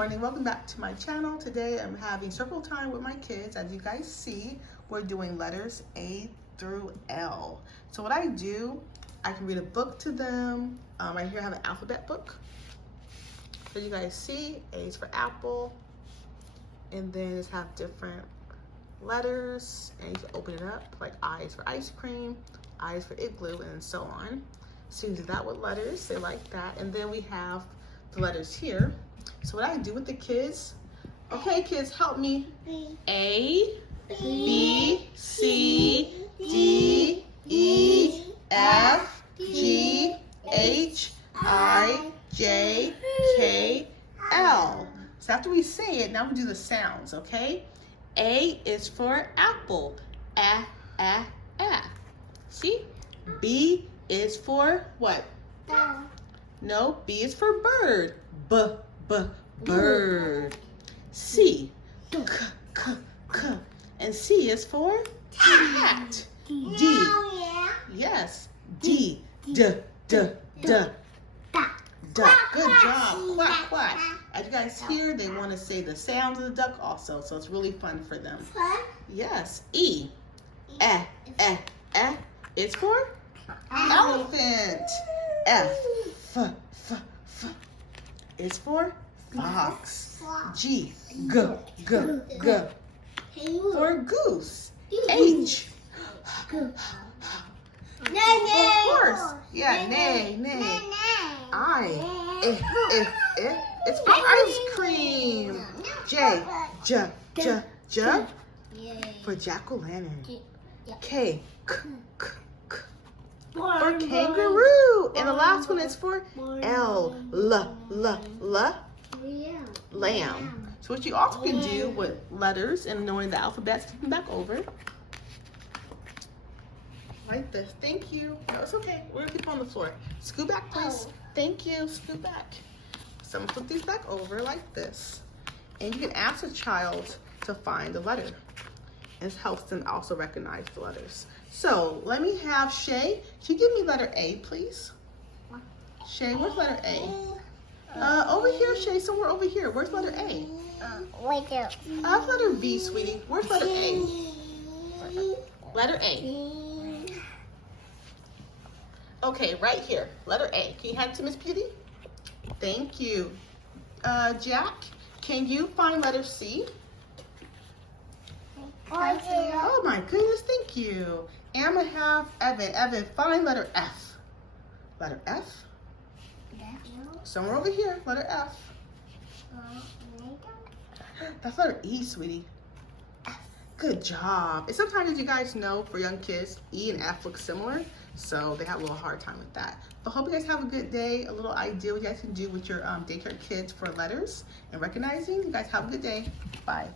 morning, welcome back to my channel. Today I'm having circle time with my kids. As you guys see, we're doing letters A through L. So what I do, I can read a book to them. Right here I have an alphabet book. So you guys see, A is for apple, and then just have different letters, and you can open it up, like I is for ice cream, I is for igloo, and so on. So you do that with letters, they like that. And then we have the letters here. So what I do with the kids, okay kids, help me. A, B, C, D, E, F, G, H, I, J, K, L. So after we say it, now we do the sounds, okay? A is for apple, A, A, A. See? B is for what? No, B is for bird, B, B, bird. C, K, K, K. And C is for cat. D, yes, D, D, D, D. Duck. Good job. Quack, quack. As you guys hear, they want to say the sounds of the duck also, so it's really fun for them. Yes. E. Eh, eh, eh. It's for elephant. F. F, F, F. It's for fox. G. G, G, G. For goose. H. For horse. Yeah, neigh, neigh. I. It's for ice cream. J. J, J, J. For jack-o'-lantern. K. K, K, K. For kangaroo. And the last one is for L. L, L, L. Lamb. So what you also can do with letters and knowing the alphabet, flip them back over. Like this. Thank you. No, it's okay. We're gonna keep on the floor. Scoot back, please. Thank you. Scoot back. So I'm gonna flip these back over like this. And you can ask a child to find the letter. And it helps them also recognize the letters. So let me have Shay. Can you give me letter A, please? Shay, where's letter A? Over here, Shay, somewhere over here. Where's letter A? Right there. That's letter B, sweetie. Where's letter A? Letter A. Okay, right here. Letter A. Can you hand it to Miss Beauty? Thank you. Jack, can you find letter C? Oh my goodness, thank you. And I'm gonna have Evan. Evan, find letter F. Letter F? Somewhere over here, letter F. That's letter E, sweetie. Good job. And sometimes, as you guys know, for young kids, E and F look similar, so they have a little hard time with that. But hope you guys have a good day, a little idea what you guys can do with your daycare kids for letters and recognizing. You guys have a good day. Bye.